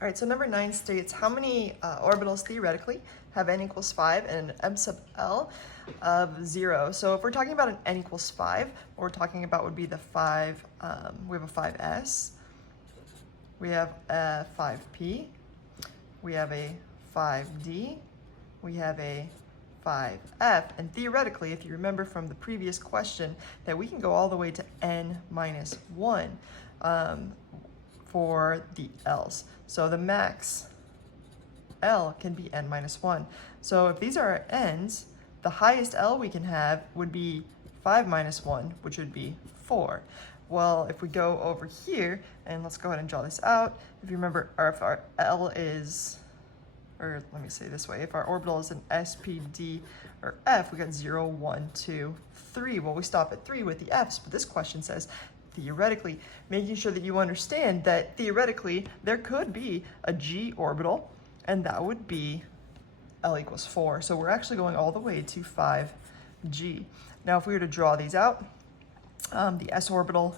All right, so number 9 states how many orbitals theoretically have n equals 5 and an m sub l of 0. So if we're talking about an n equals 5, what we're talking about would be the 5, we have a 5s, we have a 5p, we have a 5d, we have a 5f, and theoretically, if you remember from the previous question, that we can go all the way to n minus 1 for the l's. So the max L can be n minus 1. So if these are our n's, the highest L we can have would be 5 minus 1, which would be 4. Well, if we go over here, and let's go ahead and draw this out. If you remember, if our L is, or let me say this way, if our orbital is an S, P, D, or F, we got 0, 1, 2, 3. Well, we stop at 3 with the F's, but this question says, theoretically, making sure that you understand that theoretically there could be a G orbital, and that would be L equals 4. So we're actually going all the way to 5G. Now, if we were to draw these out, the S orbital,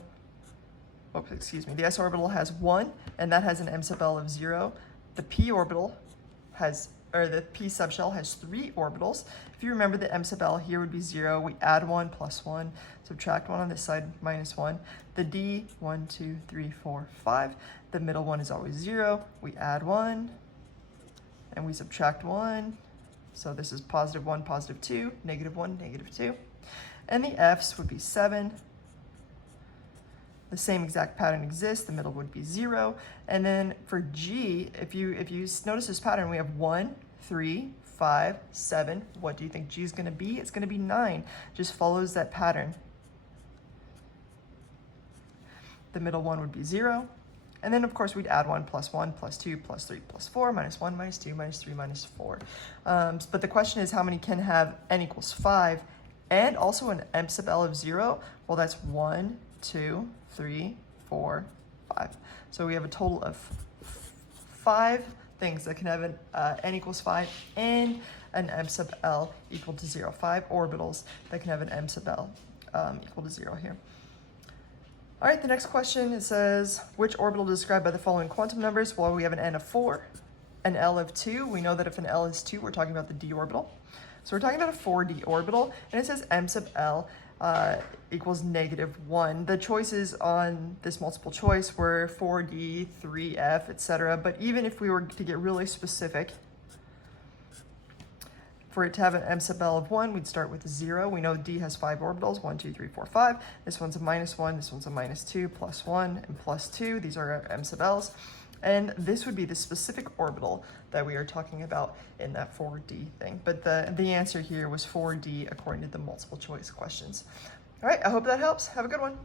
the S orbital has 1, and that has an m sub L of 0. The P orbital has, or the P subshell has 3 orbitals. If you remember, the m sub L here would be 0. We add 1 plus 1, subtract 1 on this side, minus 1. The D, 1, 2, 3, 4, 5. The middle one is always 0. We add 1, and we subtract 1. So this is positive 1, positive 2, negative 1, negative 2. And the F's would be 7. The same exact pattern exists. The middle would be 0. And then for G, if you notice this pattern, we have 1, 3, 5, 7. What do you think G is going to be? It's going to be 9. Just follows that pattern. The middle one would be 0. And then, of course, we'd add 1 plus 1 plus 2 plus 3 plus 4 minus 1 minus 2 minus 3 minus 4. But the question is how many can have n equals 5 and also an m sub L of 0? Well, that's 1, 2, 3, 4, 5. So we have a total of 5 things that can have an n equals 5 and an m sub L equal to 0. 5 orbitals that can have an m sub L equal to 0 here. All right, the next question, it says, which orbital is described by the following quantum numbers? Well, we have an n of 4, an L of 2. We know that if an L is 2, we're talking about the d orbital. So we're talking about a 4d orbital, and it says m sub L equals negative 1. The choices on this multiple choice were 4d, 3f, etc. But even if we were to get really specific, for it to have an m sub L of 1, we'd start with 0. We know D has 5 orbitals, 1, 2, 3, 4, 5. This one's a minus 1, this one's a minus 2, plus 1, and plus 2. These are our m sub Ls. And this would be the specific orbital that we are talking about in that 4D thing. But the answer here was 4D according to the multiple choice questions. All right, I hope that helps. Have a good one.